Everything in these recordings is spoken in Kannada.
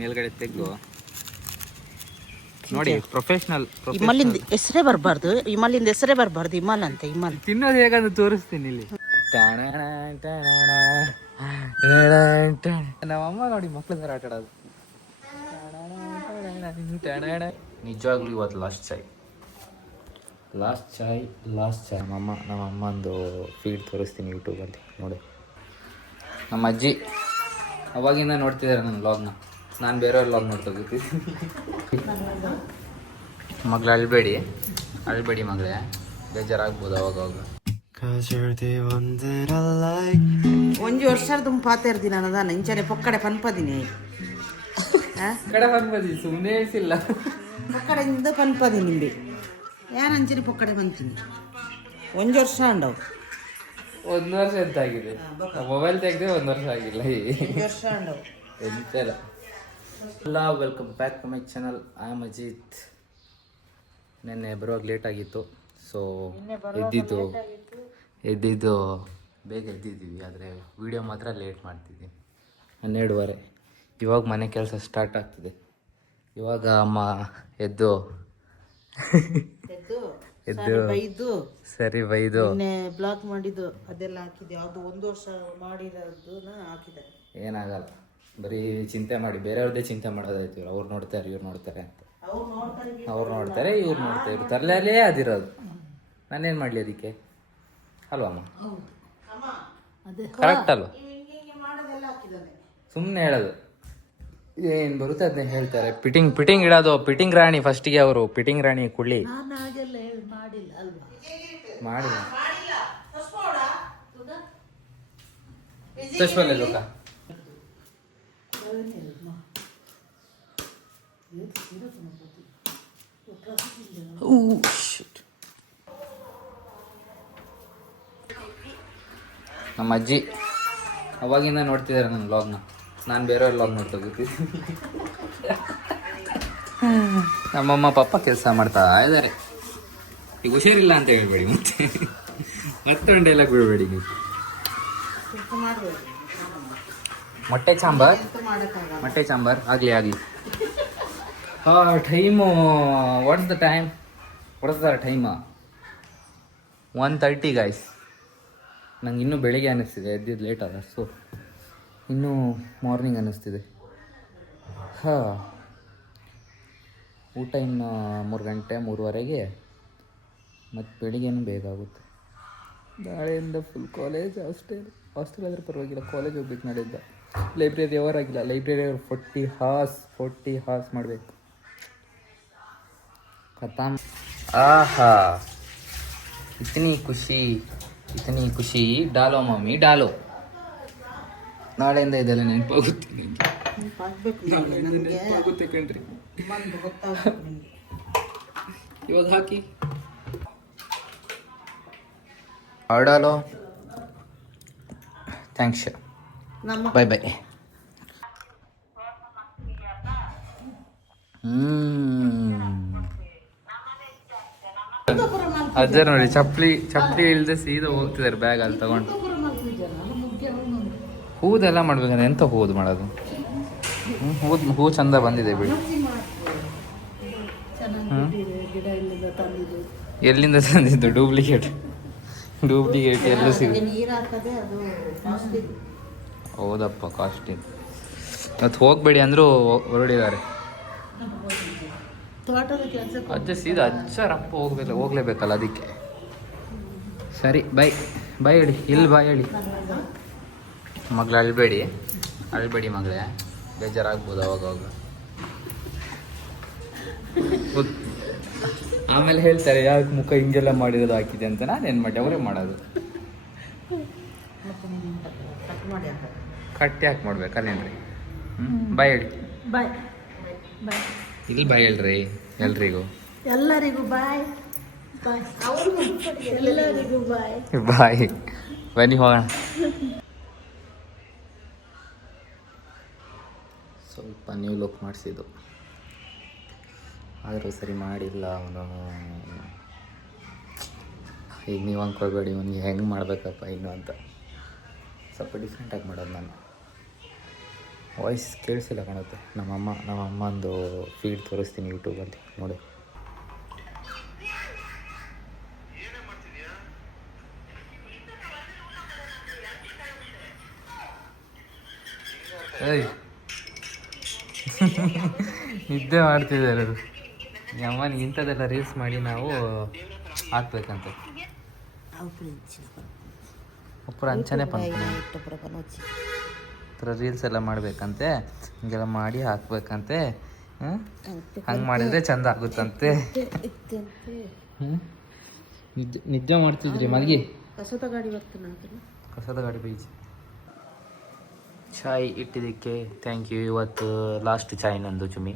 ಮೇಲ್ಗಡೆ ತೆಗ್ದು ನೋಡಿ. ಪ್ರೊಫೆಷನಲ್. ಇಮಲಿಂದ ಹೆಸರೇ ಬರಬಾರ್ದು, ಇಮಲಿಂದ ಹೆಸರೇ ಬರಬಾರ್ದು. ಇಮಲ್ ಅಂತ ಇಮಲ್ ತಿನ್ನೋದು ಹೇಗಂತ ತೋರಿಸ್ತೀನಿ ಇಲ್ಲಿ. ನಮ್ಮಮ್ಮ ನೋಡಿ ಮಕ್ಳ ಥರ ಆಟ ಆಡೋದು. ನಿಜವಾಗ್ಲೂ ಇವತ್ತು ಲಾಸ್ಟ್ ಚಾಯ್. ನಮ್ಮಮ್ಮಂದು ಫೀಡ್ ತೋರಿಸ್ತೀನಿ ಯೂಟ್ಯೂಬಲ್ಲಿ ನೋಡಿ. ನಮ್ಮ ಅಜ್ಜಿ ಅವಾಗಿಂದ ನೋಡ್ತಿದ್ದಾರೆ ನನ್ನ ವ್ಲಾಗ್ನ. ನಾನು ಬೇರೆಯವ್ರ ವ್ಲಾಗ್ ನೋಡ್ತಾ ಕೂತಿದ್ದೀನಿ. ಮಗಳು ಅಳ್ಬೇಡಿ ಮಗಳೇ, ಬೇಜಾರಾಗ್ಬೋದು ಅವಾಗ. ಒಂಜಿ ವರ್ಷದ ಪಾತೇರ್ದಿ ನಾನದ ನೆಂಚನೆ ಪೊಕ್ಕಡೆ ಪನ್ಪದಿನಿ ಸುಮ್ಮನೆ ಇಲ್ಲ ಪೊಕ್ಕಡೆಯಿಂದ ಪನ್ಪದಿ ನಿಂಬೆ ಏನ್ ಅಂಚನೆ ಪೊಕ್ಕಡೆ ಬಂತೀನಿ. ಒಂಜಿ ವರ್ಷ ಅಂಡವು. 1 ವರ್ಷ ಎಂತಾಗಿದೆ, ಮೊಬೈಲ್ ತೆಗ್ದೆ 1 ವರ್ಷ ಆಗಿಲ್ಲ. ವರ್ಷ ಅಂಡವು ಎಂತೆಲ್ಲ. Welcome back to my channel. I am Ajit. ನೆನ್ನೆ ಬರುವಾಗ ಲೇಟ್ ಆಗಿತ್ತು, ಸೊ ಎದ್ದಿದ್ದು ಬೇಗ ಎದ್ದಿದ್ದೀವಿ. ಆದರೆ ವಿಡಿಯೋ ಮಾತ್ರ ಲೇಟ್ ಮಾಡ್ತಿದ್ದೀವಿ. 12:30. ಇವಾಗ ಮನೆ ಕೆಲಸ ಸ್ಟಾರ್ಟ್ ಆಗ್ತಿದೆ. ಇವಾಗ ಅಮ್ಮ ಎದ್ದು ಸರಿ ಬೈದು ಬ್ಲಾಕ್ ಮಾಡಿದ್ದು ಅದೆಲ್ಲ ಹಾಕಿದೆ. ಯಾವುದು 1 ವರ್ಷ ಮಾಡಿರೋದನ್ನ ಹಾಕಿದ್ದಾರೆ. ಏನಾಗಲ್ಲ, ಬರೀ ಚಿಂತೆ ಮಾಡಿ ಬೇರೆಯವ್ರದ್ದೇ ಚಿಂತೆ ಮಾಡೋದಾಯ್ತು. ಅವ್ರು ನೋಡ್ತಾರೆ ಇವ್ರು ನೋಡ್ತಾರೆ ಅಂತ. ಅವ್ರು ನೋಡ್ತಾರೆ ಇವ್ರು ತರಲೇ ಅದಿರೋದು. ನಾನೇನು ಮಾಡಲಿ ಅದಕ್ಕೆ, ಅಲ್ವಮ್ಮ? ಕರೆಕ್ಟ್ ಅಲ್ವ? ಸುಮ್ಮನೆ ಹೇಳೋದು, ಏನು ಬರುತ್ತೆ ಅದನ್ನೇ ಹೇಳ್ತಾರೆ. ಪಿಟಿಂಗ್ ಇಡೋದು. ಪಿಟಿಂಗ್ ರಾಣಿ ಫಸ್ಟಿಗೆ ಅವರು ಪಿಟಿಂಗ್ ರಾಣಿ ಕುಳ್ಳಿ ಮಾಡಿಲ್ಲ. ನಮ್ಮ ಅಜ್ಜಿ ಅವಾಗಿಂದ ನೋಡ್ತಿದ್ದಾರೆ ನನ್ನ ವ್ಲಾಗ್ನ. ನಾನು ಬೇರೆಯವ್ರ ವ್ಲಾಗ್ ನೋಡ್ತಾ ಕೂತಿದ್ದೀನಿ. ನಮ್ಮಮ್ಮ ಪಪ್ಪ ಕೆಲಸ ಮಾಡ್ತಾ ಇದ್ದಾರೆ. ಈಗ ಹುಷಾರಿಲ್ಲ ಅಂತ ಹೇಳ್ಬೇಡಿ, ಮತ್ತೆ ಡೈಲಾಗ್ ಬಿಡಬೇಡಿ ನೀವು. ಮೊಟ್ಟೆ ಸಾಂಬಾರ್ ಆಗಲಿ. Time what's the time 1:30 guys. ನಂಗೆ ಇನ್ನೂ ಬೆಳಿಗ್ಗೆ ಅನ್ನಿಸ್ತಿದೆ, ಎದ್ದಿದ್ದು ಲೇಟ್ ಅದ. ಸೊ ಇನ್ನೂ ಮಾರ್ನಿಂಗ್ ಅನ್ನಿಸ್ತಿದೆ. ಊಟ ಇನ್ನು 3 ಗಂಟೆ 3:30ಗೆ, ಮತ್ತು ಬೆಳಿಗ್ಗೆನೂ ಬೇಗ ಆಗುತ್ತೆ. ನಾಳೆಯಿಂದ ಫುಲ್ ಕಾಲೇಜ್. ಹಾಸ್ಟೆಲ್ ಆದರೆ ಪರವಾಗಿಲ್ಲ, ಕಾಲೇಜ್ ಹೋಗ್ಬೇಕು. ನಾಳೆಯಿಂದ ಲೈಬ್ರರಿ ಅವರ್ ಆಗಿಲ್ಲ. ಲೈಬ್ರರಿ ಅವರು 40 ಹಾರ್ಸ್ ಮಾಡಬೇಕು. ಖತಮ್. ಆಹಾ, ಇತನಿ ಖುಷಿ. ಡಾಲೋ ಮಮ್ಮಿ ಡಾಲೋ. ನಾಳೆಯಿಂದ ಇದೆಲ್ಲ ನೆನಪಾಗುತ್ತೆ ಕಣ್ರಿ. ಇವಾಗ ಹಾಕಿ ಆಡಾಲೋ. Thanks, by. ಅಜ್ಜ ನೋಡಿ ಚಪ್ಪಲಿ ಇಲ್ಲದೆ ಸೀದಾ ಹೋಗ್ತಿದ್ದಾರೆ ಬ್ಯಾಗ್ ಅಲ್ಲಿ ತಗೊಂಡು. ಹೂದೆಲ್ಲ ಮಾಡ್ಬೇಕಂದ್ರೆ ಎಂತ ಹೂದು ಮಾಡೋದು? ಹೂ ಚಂದ ಬಂದಿದೆ ಬಿಡಿ. ಎಲ್ಲಿಂದ ತಂದಿದ್ದು? ಡೂಪ್ಲಿಕೇಟ್ ಎಲ್ಲೂ ಹೌದಪ್ಪ, ಕಾಸ್ಟ್ಲಿ. ಮತ್ತು ಹೋಗ್ಬೇಡಿ ಅಂದರೂ ಹೊರಡಿದ್ದಾರೆ. ಅಜ್ಜ ಸೀದಾ ರಪ್ಪ ಹೋಗ್ಲೇಬೇಕಲ್ಲ, ಅದಕ್ಕೆ. ಸರಿ, ಬೈ ಹೇಳಿ. ಇಲ್ಲಿ ಬಾಯ್ ಹೇಳಿ. ಮಗಳು ಅಳ್ಬೇಡಿ ಮಗಳೇ, ಬೇಜಾರಾಗ್ಬೋದು ಅವಾಗ. ಆಮೇಲೆ ಹೇಳ್ತಾರೆ ಯಾಕೆ ಮುಖ ಹಿಂಗೆಲ್ಲ ಮಾಡಿರೋದು ಹಾಕಿದೆ ಅಂತ. ನಾನೇನು ಮಾಡಿ, ಅವರೇ ಮಾಡೋದು. ಕಟ್ಟಿ ಯಾಕೆ ಮಾಡ್ಬೇಕಲ್ಲೇನ್ರಿ? ಬಾಯ್ ಹೇಳಿ. ಇಲ್ಲಿ ಬಾಯ್ ಹೇಳ್ರಿ ಎಲ್ಲರಿಗೂ ಬಾಯ್. ಬನ್ನಿ ಹೋಗೋಣ. ಸ್ವಲ್ಪ ನ್ಯೂ ಲುಕ್ ಮಾಡಿಸಿದ್ದು, ಆದರೂ ಸರಿ ಮಾಡಿಲ್ಲ ಅವನು. ಈಗ ನೀವು ಅಂದ್ಕೊಳ್ಬೇಡಿ ಇವನಿಗೆ ಹೆಂಗೆ ಮಾಡಬೇಕಪ್ಪ ಇನ್ನು ಅಂತ. ಸ್ವಲ್ಪ ಡಿಫ್ರೆಂಟಾಗಿ ಮಾಡೋದು ನಾನು. ವಾಯ್ಸ್ ಕೇಳಿಸಿಲ್ಲ ಕಾಣುತ್ತೆ. ನಮ್ಮಮ್ಮಂದು ಫೀಡ್ ತೋರಿಸ್ತೀನಿ ಯೂಟ್ಯೂಬಲ್ಲಿ ನೋಡಿ. ಏಯ್ ನಿದ್ದೆ ಮಾಡ್ತಿದ್ದಾರೆ ಅಮ್ಮನ ಇಂಥದ್ದೆಲ್ಲ ರೀಲ್ಸ್ ಮಾಡಿ ನಾವು ಹಾಕ್ಬೇಕಂತೆ. ಒಬ್ಬರು ಅಂಚನೆ ಥರ ರೀಲ್ಸ್ ಎಲ್ಲ ಮಾಡಬೇಕಂತೆ, ಹಿಂಗೆಲ್ಲ ಮಾಡಿ ಹಾಕ್ಬೇಕಂತೆ. ಹಂಗೆ ಮಾಡಿದರೆ ಚಂದ ಆಗುತ್ತಂತೆ. ನಿದ್ದೆ ಮಾಡ್ತಿದ್ರಿ ಮಲ್ಗಿ. ಕಸದ ಗಾಡಿ ಬೀಜ ಚಾಯ್ ಇಟ್ಟಿದ್ದಕ್ಕೆ ಥ್ಯಾಂಕ್ ಯು. ಇವತ್ತು ಲಾಸ್ಟ್ ಚಾಯ್ ನಂದು ಚುಮ್ಮಿ,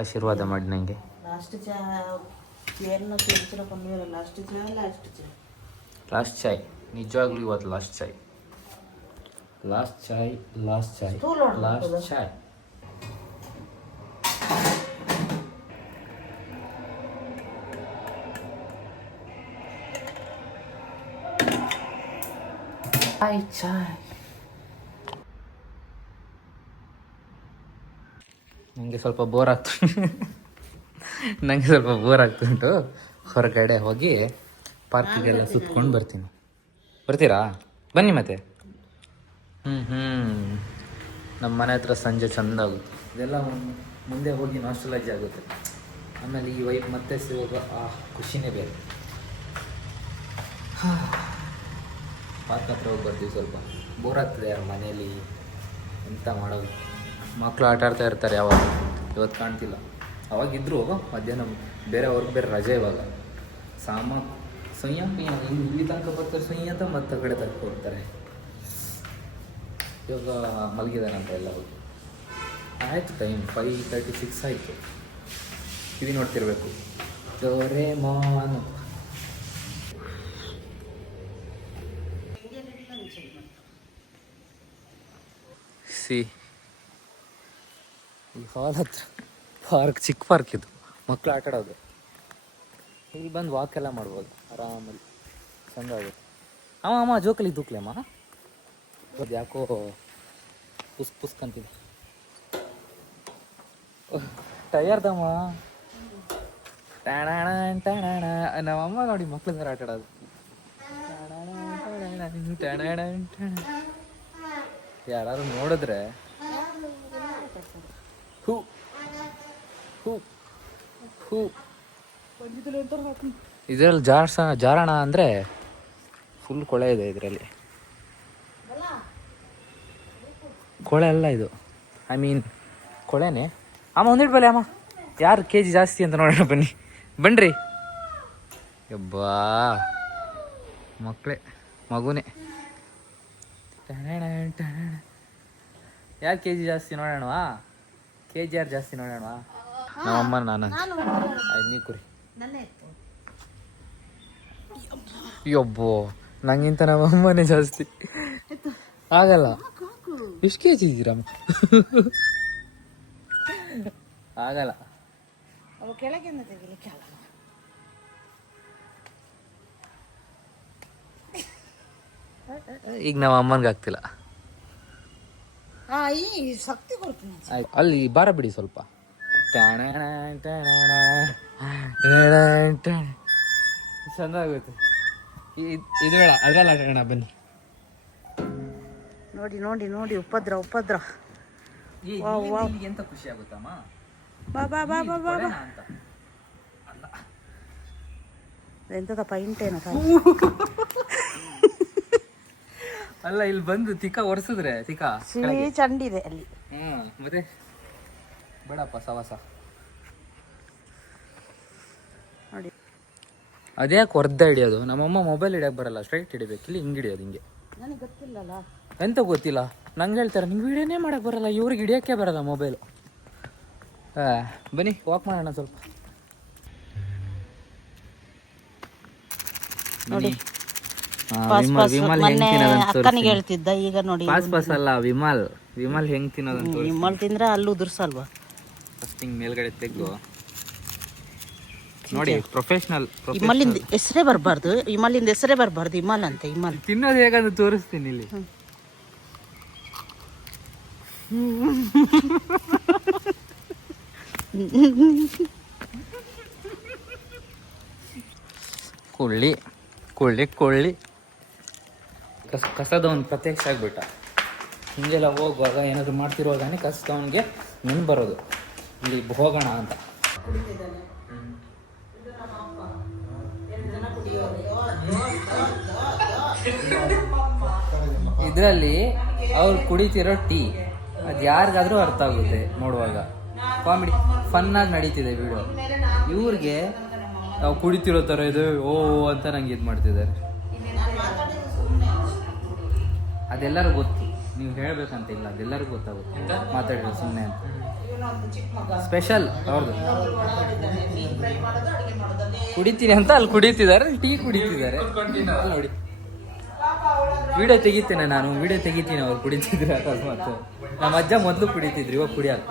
ಆಶೀರ್ವಾದ ಮಾಡಿ ನನಗೆ. ಲಾಸ್ಟ್ ಚಾಯ್ ನಿಜವಾಗ್ಲೂ ಇವತ್ತು ಲಾಸ್ಟ್ ಚಾಯ್. ನನಗೆ ಸ್ವಲ್ಪ ಬೋರ್ ಆಗ್ತುಂಟು. ಹೊರಗಡೆ ಹೋಗಿ ಪಾರ್ಕಿಗೆಲ್ಲ ಸುತ್ಕೊಂಡು ಬರ್ತೀನಿ. ಬರ್ತೀರಾ? ಬನ್ನಿ ಮತ್ತೆ. ನಮ್ಮ ಮನೆ ಹತ್ರ ಸಂಜೆ ಚೆಂದ ಆಗುತ್ತೆ. ಇದೆಲ್ಲ ಮುಂದೆ ಹೋಗಿ ನಾಸ್ಟಲೈಜ್ ಆಗುತ್ತೆ. ಆಮೇಲೆ ಈ ವೈಪ್ ಮತ್ತೆ ಸಿಗುವಾಗ ಖುಷಿನೇ ಬೇರೆ. ಪಾರ್ಕ್ ಹತ್ರ ಹೋಗಿ ಬರ್ತೀವಿ. ಸ್ವಲ್ಪ ಬೋರ್ ಆಗ್ತದೆ ಯಾರು ಮನೇಲಿ ಎಂತ ಮಾಡೋದು. ಮಕ್ಕಳು ಆಟ ಆಡ್ತಾ ಇರ್ತಾರೆ. ಇವತ್ತು ಕಾಣ್ತಿಲ್ಲ. ಅವಾಗಿದ್ದರು ಮಧ್ಯಾಹ್ನ ಬೇರೆ ರಜೆ. ಇವಾಗ ಇಲ್ಲಿ ತನಕ ಬರ್ತಾರೆ ಸುಯ್ಯ ಅಂತ ಮತ್ತೆ ಕಡೆ ತನಕ ಹೋಗ್ತಾರೆ. ಇವಾಗ ಮಲಗಿದಾರಂತ ಎಲ್ಲ ಹೋಗಿ. ಆಯಿತು ಟೈಮ್ 5:36 ಆಯಿತು. ಟಿವಿ ನೋಡ್ತಿರ್ಬೇಕು. ಡೋರೇಮಾನ್ ಸಿ ಈ ಹಾಲ್ ಹತ್ರ ಪಾರ್ಕ್, ಚಿಕ್ಕ ಪಾರ್ಕ್ ಇದು. ಮಕ್ಕಳು ಆಟ ಆಡೋದು. ಇಲ್ಲಿ ಬಂದು ವಾಕ್ ಎಲ್ಲ ಮಾಡ್ಬೋದು ಆರಾಮಲ್ಲಿ. ಚಂದ ಆಗುತ್ತೆ. ಅಮ್ಮ ಜೋಕಲಿ ದೂಕ್ಲೆ ಅಮ್ಮ. ಅದು ಯಾಕೋ ಪುಸ್ಕಂತೀನಿ. ಟಯರ್ದಮ್ಮ. ನಮ್ಮಮ್ಮ ನೋಡಿ ಮಕ್ಳ ಥರ ಆಟ ಆಡೋದು. ಯಾರು ನೋಡಿದ್ರೆ ಹೂ ಇದರಲ್ಲಿ ಜಾರಣ ಅಂದರೆ ಫುಲ್ ಕೊಳೆ ಇದೆ ಇದರಲ್ಲಿ. ಕೊಳೆ ಅಲ್ಲ ಇದು, ಐ ಮೀನ್ ಕೊಳೆನೇ. ಅಮ್ಮ ಒಂದಿಟ್ಟು ಬಲ್ಲಿ ಅಮ್ಮ, ಯಾರು KG ಜಾಸ್ತಿ ಅಂತ ನೋಡೋಣ. ಬನ್ನಿರಿ. ಯಬ್ಬಾ ಮಗುನೇ. ಯಾರು KG ಜಾಸ್ತಿ ನೋಡೋಣವಾ? KG ಯಾರು ಜಾಸ್ತಿ ನೋಡೋಣವಾ? ನಮ್ಮಮ್ಮ ನಾನು ನೀ ಕುರಿ. ಯಬ್ಬೋ ನಂಗಿಂತ ನಮ್ಮಮ್ಮನೇ ಜಾಸ್ತಿ. ಆಗಲ್ಲ. ಎಷ್ಟು KG ಇದ್ದೀರಮ್ಮ? ಆಗಲ್ಲ. ಈಗ ನಮ್ಮ ಅಮ್ಮನಿಗೆ ಆಗ್ತಿಲ್ಲ. ಅಲ್ಲಿ ಬಾರ ಬಿಡಿ ಸ್ವಲ್ಪ. ಚಂದ ಆಗುತ್ತೆ. ಇದು ಬೇಡ, ಅದ್ರಲ್ಲಿ ಆಟೋಣ ಬನ್ನಿ. ನೋಡಿ ಉಪದ್ರ ಎಂತ ಖುಷಿ ಆಗುತ್ತಮ್ಮ. ಎಂತದ ಪೈಂಟೇನ ಅಲ್ಲ, ಇಲ್ಲಿ ಬಂದು ತಿಕ್ಕ ಒರೆಸಿದ್ರೆ ಚಂಡಿದೆ ಅಲ್ಲಿ. ಮತ್ತೆ ಬೇಡಪ್ಪ ಸವಾಸ. ನೋಡಿ ಅದ್ಯಾಕೆ ಹೊರ್ದ ಹಿಡಿಯೋದು? ನಮ್ಮಮ್ಮ ಮೊಬೈಲ್ ಹಿಡಿಯೋಕೆ ಬರಲ್ಲ, ಸ್ಟ್ರೈಟ್ ಹಿಡಿಬೇಕು. ಇಲ್ಲಿ ಹಿಂಗೆ ಹಿಡಿಯೋದು ಹಿಂಗೆ. ನನಗೆ ಗೊತ್ತಿಲ್ಲಲ್ಲ. ಎಂತ ಗೊತ್ತಿಲ್ಲ? ನಂಗೆ ಹೇಳ್ತಾರೆ ನಿಂಗೆ ವಿಡಿಯೋನೇ ಮಾಡೋಕ್ಕೆ ಬರಲ್ಲ, ಇವ್ರಿಗೆ ಹಿಡಿಯೋಕ್ಕೆ ಬರಲ್ಲ ಮೊಬೈಲು. ಬನ್ನಿ ವಾಕ್ ಮಾಡೋಣ ಸ್ವಲ್ಪ. ನೋಡಿ ಅಕ್ಕನಿಗೆ ಹೇಳ್ತಿದ್ದ. ಈಗ ನೋಡಿ ಪಾಸ್ ಅಲ್ಲ, ವಿಮಲ್ ಹೆಂಗ್ ತಿನ್ನೋದಂತ. ವಿಮಲ್ ತಿಂದ್ರೆ ಅಲ್ಲೂ ದುರ್ಸಲ್ವಾ? ಫಸ್ಟ್ ಹಿಂಗ್ ಮೇಲ್ಗಡೆ ತೆಗ್ದು ನೋಡಿ. ಪ್ರೊಫೆಷನಲ್. ವಿಮಲಿಂದ ಹೆಸರೇ ಬರಬಾರ್ದು. ವಿಮಲ್ ಅಂತ. ವಿಮಲ್ ತಿನ್ನೋದು ಹೇಗಂತ ತೋರಿಸ್ತೀನಿ ಇಲ್ಲಿ. ಕೊಳ್ಳಿ ಕೊಳ್ಳಿ ಕೊಳ್ಳಿ ಕಸದವನು ಪ್ರತ್ಯಕ್ಷ ಆಗಿಬಿಟ್ಟ. ಹಿಂಗೆಲ್ಲ ಹೋಗುವಾಗ ಏನಾದರೂ ಮಾಡ್ತಿರುವಾಗನೇ ಕಸದವನಿಗೆ ನೆನ್ಪು ಬರೋದು, ಇಲ್ಲಿ ಹೋಗೋಣ ಅಂತ. ಇದರಲ್ಲಿ ಅವ್ರು ಕುಡಿತಿರೋ ಟೀ ಅದು ಯಾರಿಗಾದ್ರೂ ಅರ್ಥ ಆಗುತ್ತೆ ನೋಡುವಾಗ. ಕಾಮಿಡಿ ಫನ್ನಾಗಿ ನಡೀತಿದೆ ವಿಡಿಯೋ. ಇವ್ರಿಗೆ ನಾವು ಕುಡಿತಿರೋ ಥರ ಇದು ಓ ಅಂತ ನಂಗೆ ಇದು ಮಾಡ್ತಿದ್ದಾರೆ. ಅದೆಲ್ಲರೂ ಗೊತ್ತು, ನೀವು ಹೇಳ್ಬೇಕಂತಿಲ್ಲ, ಅದೆಲ್ಲರಿಗೂ ಗೊತ್ತಾಗುತ್ತೆ. ಮಾತಾಡಿರೋ ಸುಮ್ಮನೆ ಅಂತ. ಸ್ಪೆಷಲ್ ಅವ್ರದ್ದು ಕುಡಿತೀನಿ ಅಂತ ಅಲ್ಲಿ ಕುಡಿತಿದ್ದಾರೆ, ಟೀ ಕುಡಿತಿದ್ದಾರೆ ನೋಡಿ. ವಿಡಿಯೋ ತೆಗಿತೇನೆ ನಾನು, ವಿಡಿಯೋ ತೆಗಿತೀನಿ. ಅವ್ರು ಕುಡಿತಿದ್ರೆ ಅಕಸ್ಮಾತ್. ನಮ್ಮ ಅಜ್ಜ ಮೊದಲು ಕುಡಿತಿದ್ರು, ಇವಾಗ ಕುಡಿಯಲ್ಲ.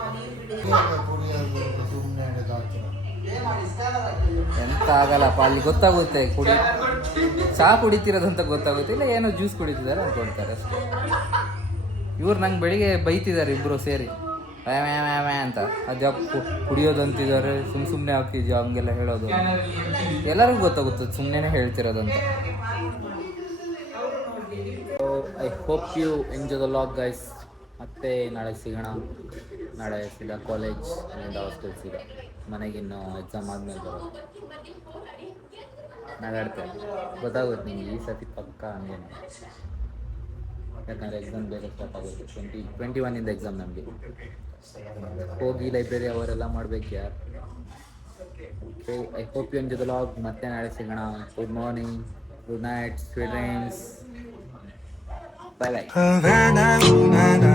ಎಂತ ಆಗಲ್ಲಪ್ಪ, ಅಲ್ಲಿ ಗೊತ್ತಾಗುತ್ತೆ ಚಹಾ ಕುಡಿತಿರೋದಂತ ಗೊತ್ತಾಗುತ್ತೆ, ಇಲ್ಲ ಏನೋ ಜ್ಯೂಸ್ ಕುಡಿತಿದ್ದಾರೆ ಅನ್ಕೊಳ್ತಾರೆ ಅಷ್ಟೇ. ಇವ್ರು ನಂಗೆ ಬೆಳಿಗ್ಗೆ ಬೈತಿದ್ದಾರೆ ಇಬ್ರು ಸೇರಿ ವ್ಯಾ ಅಂತ. ಅದ್ಯಾ ಕುಡಿಯೋದಂತಿದ್ದಾರೆ, ಸುಮ್ಮನೆ ಆಗ್ತಿದ್ಯೋ ಹಂಗೆಲ್ಲ ಹೇಳೋದು. ಎಲ್ಲರಿಗೂ ಗೊತ್ತಾಗುತ್ತೆ ಸುಮ್ಮನೆ ಹೇಳ್ತಿರೋದಂತ. I hope you enjoy the log guys. ಮತ್ತೆ ನಾಳೆ ಸಿಗೋಣ. ನಾಳೆ ಸೀದಾ ಕಾಲೇಜ್ ಇಂದ ಹಾಸ್ಟೆಲ್ ಸೀದಾ ಮನೆಗಿನ್ನು ಎಕ್ಸಾಮ್ ಆದಮೇಲೆ ಬರೋದು. ನಗಾಡ್ತೇನೆ, ಗೊತ್ತಾಗುತ್ತೆ ನಿಮಗೆ ಈ ಸತಿ ಪಕ್ಕ ಹಂಗೇನೆ. ಯಾಕಂದರೆ ಎಕ್ಸಾಮ್ ಬೇಗ ಸ್ಟಾರ್ಟ್ ಆಗುತ್ತೆ. 21 ಎಕ್ಸಾಮ್ ನಮಗೆ. ಹೋಗಿ ಲೈಬ್ರರಿ ಅವರೆಲ್ಲ ಮಾಡ್ಬೇಕು ಯಾರು. Okay, I hope you enjoy the vlog. ಮತ್ತೆ ನಾಳೆ ಸಿಗೋಣ. Good morning, good night, sweet dreams. Bye bye. Havana, ooh, na, na.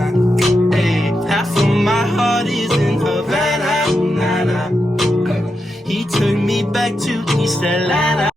Hey, half of my heart is in Havana, ooh, na, na. He took me back to East Atlanta.